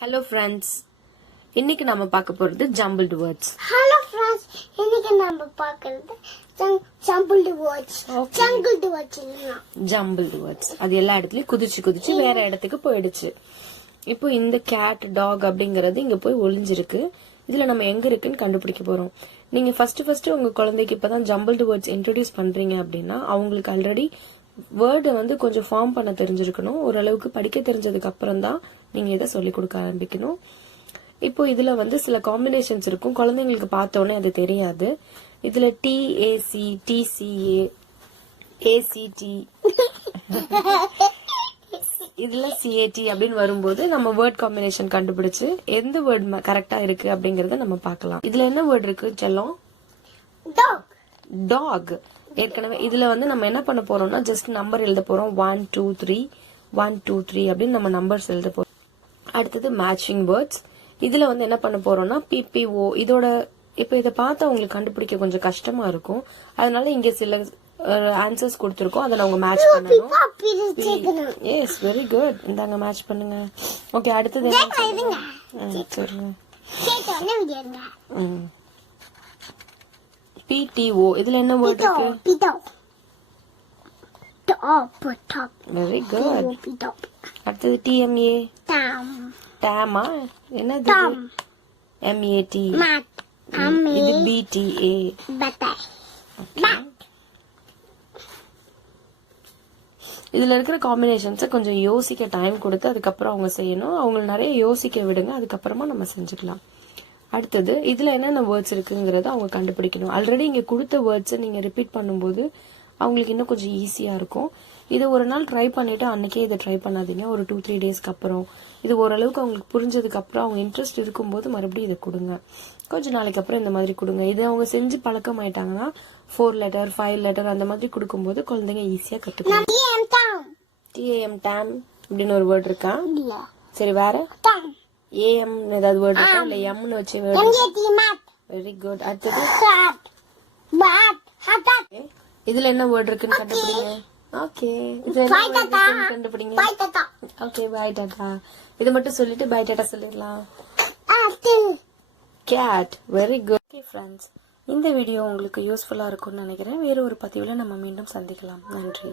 Hello friends, இன்னைக்கு நாம பார்க்க போறது jumbled words. Hello friends, இன்னைக்கு நாம பார்க்கிறது jumbled words. Jumbled words இல்ல. Jumbled words. அது எல்லா இடத்துலயும் குதிச்சு வேற இடத்துக்கு போயிடுச்சு. இப்போ இந்த cat, dog அப்படிங்கறது இங்க போய் ஒளிஞ்சிருக்கு. இதுல நம்ம எங்க இருக்குன்னு கண்டுபிடிக்க போறோம். நீங்க ஃபர்ஸ்ட் உங்க குழந்தைக்கு இப்பதான் jumbled words இன்ட்ரோடியூஸ் பண்றீங்க அப்படின்னா அவங்களுக்கு ஆல்ரெடி வேர்டை வந்து கொஞ்சம் ஃபார்ம் பண்ண தெரிஞ்சிருக்கணும். ஓரளவுக்கு படிக்க தெரிஞ்சதுக்கு அப்புறம் தான் நீங்க இதை சொல்லி கொடுக்க ஆரம்பிக்கணும். இப்போ இதுல வந்து சில காம்பினேஷன்ஸ் இருக்கும். குழந்தைங்களுக்கு பார்த்தோன்னே அது தெரியாது. இதுல TAC, TCA, ACT, இதுல CAT அப்படின்னு வரும்போது நம்ம வேர்ட் காம்பினேஷன் கண்டுபிடிச்சு எந்த வேர்ட் கரெக்டா இருக்கு அப்படிங்கறத நம்ம பார்க்கலாம். இதுல என்ன வேர்ட் இருக்கு செல்லம்? டாக். ஏற்கனவே இதுல வந்து நம்ம என்ன பண்ண போறோம்னா ஜஸ்ட் நம்பர் எழுத போறோம். 1 2 3 1 2 3 அப்படின்னு நம்ம நம்பர்ஸ் எழுத போறோம். அடுத்தது மேட்சிங் வேர்ட்ஸ். இதுல வந்து என்ன பண்ண போறோம்னா PPO. இதோட இப்ப இதை பார்த்தா உங்களுக்கு கண்டுபிடிக்க கொஞ்சம் கஷ்டமா இருக்கும். அதனால இங்க சில ஆன்சர்ஸ் கொடுத்திருக்கோம். அதை அவங்க மேட்ச் பண்ணணும். Yes, very good. இந்தாங்க மேட்ச் பண்ணுங்க. ஓகே, அடுத்தது சொல்லுங்க. PTO. இதுல என்ன வேர்ட் இருக்கு? Very good. அடுத்தது TMA. டாமா. என்னது? MAT. இது BTA. இதுல இருக்கிற காம்பினேஷன்ஸை கொஞ்சம் யோசிக்க டைம் கொடுத்து அதுக்கப்புறம் அவங்க செய்யணும். அவங்க நிறைய யோசிக்க விடுங்க, அதுக்கப்புறமா நம்ம செஞ்சுக்கலாம். அடுத்தது இதுல என்னென்ன வேர்ட்ஸ் இருக்குங்கிறத அவங்க கண்டுபிடிக்கணும். ஆல்ரெடி இங்க கொடுத்த வேர்ட்ஸை நீங்க ரிப்பீட் பண்ணும்போது அவங்களுக்கு இன்னும் கொஞ்சம் ஈஸியா இருக்கும். இதை ஒரு நாள் ட்ரை பண்ணிட்டு அன்னைக்கே இதை ட்ரை பண்ணாதீங்க. ஒரு 2-3 டேஸ்க்கு அப்புறம் இது ஓரளவுக்கு அவங்களுக்கு புரிஞ்சதுக்கு அப்புறம் அவங்க இன்ட்ரெஸ்ட் இருக்கும்போது மறுபடியும் இதை கொடுங்க. கொஞ்ச நாளைக்கு அப்புறம் இந்த மாதிரி கொடுங்க. இதை அவங்க செஞ்சு பழக்கம் ஆயிட்டாங்கன்னா 4 லெட்டர் 5 லெட்டர் அந்த மாதிரி கொடுக்கும்போது குழந்தைங்க ஈஸியா கத்துக்கலாம். TAM, டாம் அப்படின்னு ஒரு வேர்ட் இருக்கா? சரி, வேற AM ஏதாவது வேர்ட் இருக்கா? இல்ல எம்னு வச்சு வேர்ட்? Very good. அடுத்தது இதுல என்ன வேர்ட் இருக்குன்னு கண்டுபிடிங்க. ஓகே, இது என்ன வேர்ட் இருக்குன்னு கண்டுபிடிங்க. Okay, bye tata. இது மட்டும் சொல்லிட்டு பை டாடா சொல்லிடலாம். Cat. Very good. Okay friends, இந்த வீடியோ உங்களுக்கு யூஸ்ஃபுல்லா இருக்கும்னு நினைக்கிறேன். வேற ஒரு பதிவுல நம்ம மீண்டும் சந்திக்கலாம். நன்றி.